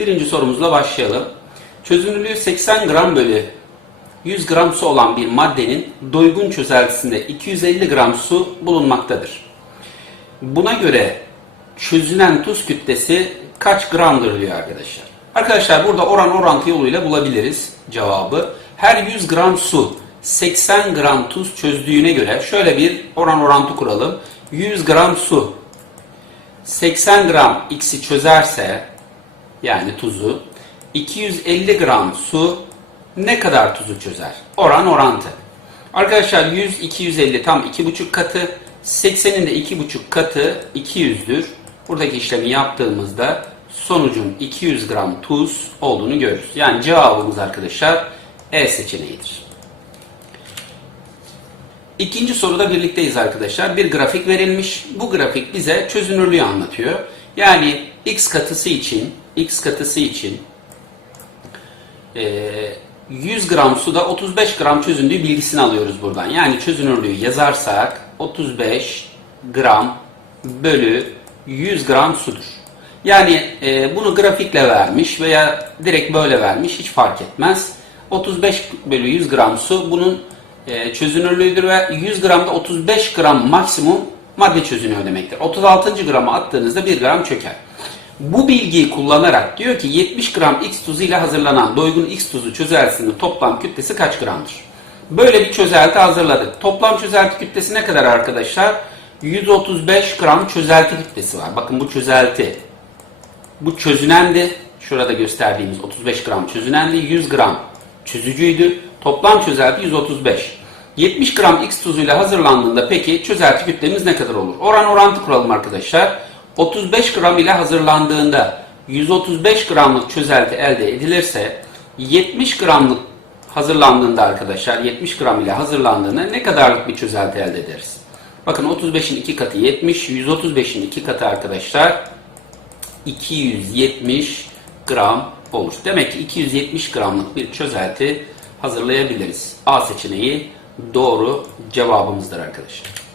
birinci sorumuzla başlayalım. Çözünürlüğü 80 gram bölü 100 gram su olan bir maddenin doygun çözeltisinde 250 gram su bulunmaktadır. Buna göre çözünen tuz kütlesi kaç gramdır diyor arkadaşlar. Arkadaşlar burada oran orantı yoluyla bulabiliriz cevabı. Her 100 gram su 80 gram tuz çözdüğüne göre şöyle bir oran orantı kuralım. 100 gram su 80 gram x'i çözerse yani tuzu 250 gram su ne kadar tuzu çözer? Oran orantı. Arkadaşlar 100 250 tam 2,5 katı. 80'in de 2,5 katı 200'dür. Buradaki işlemi yaptığımızda sonucun 200 gram tuz olduğunu görürüz. Yani cevabımız arkadaşlar E seçeneğidir. İkinci soruda birlikteyiz arkadaşlar. Bir grafik verilmiş. Bu grafik bize çözünürlüğü anlatıyor. Yani x katısı için x katısı için eee, 100 gram suda 35 gram çözündüğü bilgisini alıyoruz buradan. Yani çözünürlüğü yazarsak 35 gram bölü 100 gram sudur. Yani e, bunu grafikle vermiş veya direkt böyle vermiş hiç fark etmez. 35 bölü 100 gram su bunun e, çözünürlüğüdür ve 100 gramda 35 gram maksimum madde çözünüyor demektir. 36. grama attığınızda 1 gram çöker. Bu bilgiyi kullanarak diyor ki 70 gram X tuzu ile hazırlanan doygun X tuzu çözeltisinin toplam kütlesi kaç gramdır? Böyle bir çözelti hazırladık. Toplam çözelti kütlesi ne kadar arkadaşlar? 135 gram çözelti kütlesi var. Bakın bu çözelti. Bu çözünendi. Şurada gösterdiğimiz 35 gram çözünendi. 100 gram çözücüydü. Toplam çözelti 135. 70 gram X tuzuyla hazırlandığında peki çözelti kütlemiz ne kadar olur? Oran orantı kuralım arkadaşlar. 35 gram ile hazırlandığında 135 gramlık çözelti elde edilirse 70 gramlık hazırlandığında arkadaşlar 70 gram ile hazırlandığında ne kadarlık bir çözelti elde ederiz? Bakın 35'in 2 katı 70, 135'in 2 katı arkadaşlar 270 gram olur. Demek ki 270 gramlık bir çözelti hazırlayabiliriz. A seçeneği doğru cevabımızdır arkadaşlar.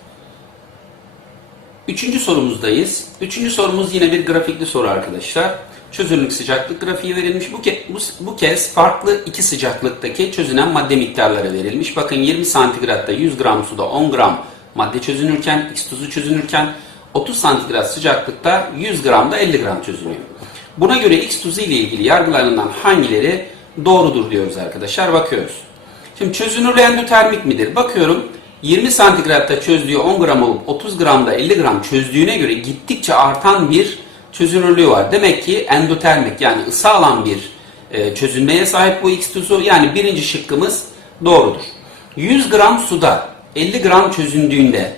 Üçüncü sorumuzdayız. Üçüncü sorumuz yine bir grafikli soru arkadaşlar. Çözünürlük sıcaklık grafiği verilmiş. Bu, ke bu, bu kez farklı iki sıcaklıktaki çözünen madde miktarları verilmiş. Bakın 20 santigratta 100 gram suda 10 gram madde çözünürken, X tuzu çözünürken 30 santigrat sıcaklıkta 100 gramda 50 gram çözünüyor. Buna göre X tuzu ile ilgili yargılarından hangileri doğrudur diyoruz arkadaşlar. Bakıyoruz. Şimdi çözünürlüğü endotermik midir? Bakıyorum 20 santigratta çözdüğü 10 gram olup 30 gramda 50 gram çözdüğüne göre gittikçe artan bir çözünürlüğü var. Demek ki endotermik yani ısı alan bir e, çözünmeye sahip bu X tuzu. Yani birinci şıkkımız doğrudur. 100 gram suda 50 gram çözündüğünde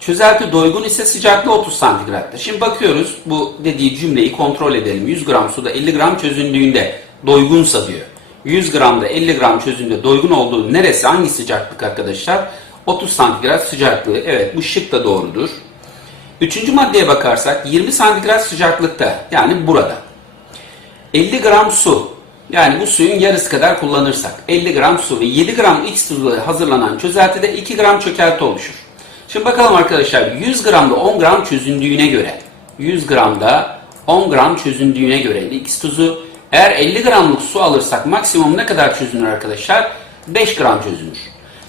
çözelti doygun ise sıcaklığı 30 santigrattır. Şimdi bakıyoruz bu dediği cümleyi kontrol edelim. 100 gram suda 50 gram çözündüğünde doygunsa diyor. 100 gramda 50 gram çözünde doygun olduğu neresi hangi sıcaklık arkadaşlar? 30 santigrat sıcaklığı. Evet bu şık da doğrudur. Üçüncü maddeye bakarsak 20 santigrat sıcaklıkta yani burada. 50 gram su yani bu suyun yarısı kadar kullanırsak 50 gram su ve 7 gram X tuzla hazırlanan çözeltide 2 gram çökelti oluşur. Şimdi bakalım arkadaşlar 100 gramda 10 gram çözündüğüne göre 100 gramda 10 gram çözündüğüne göre X tuzu eğer 50 gramlık su alırsak maksimum ne kadar çözünür arkadaşlar? 5 gram çözünür.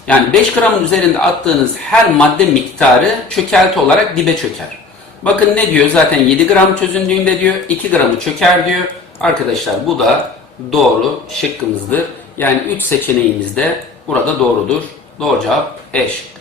Yani 5 gramın üzerinde attığınız her madde miktarı çökelti olarak dibe çöker. Bakın ne diyor? Zaten 7 gram çözündüğünde diyor 2 gramı çöker diyor. Arkadaşlar bu da doğru şıkkımızdır. Yani 3 seçeneğimiz de burada doğrudur. Doğru cevap E şıkkı.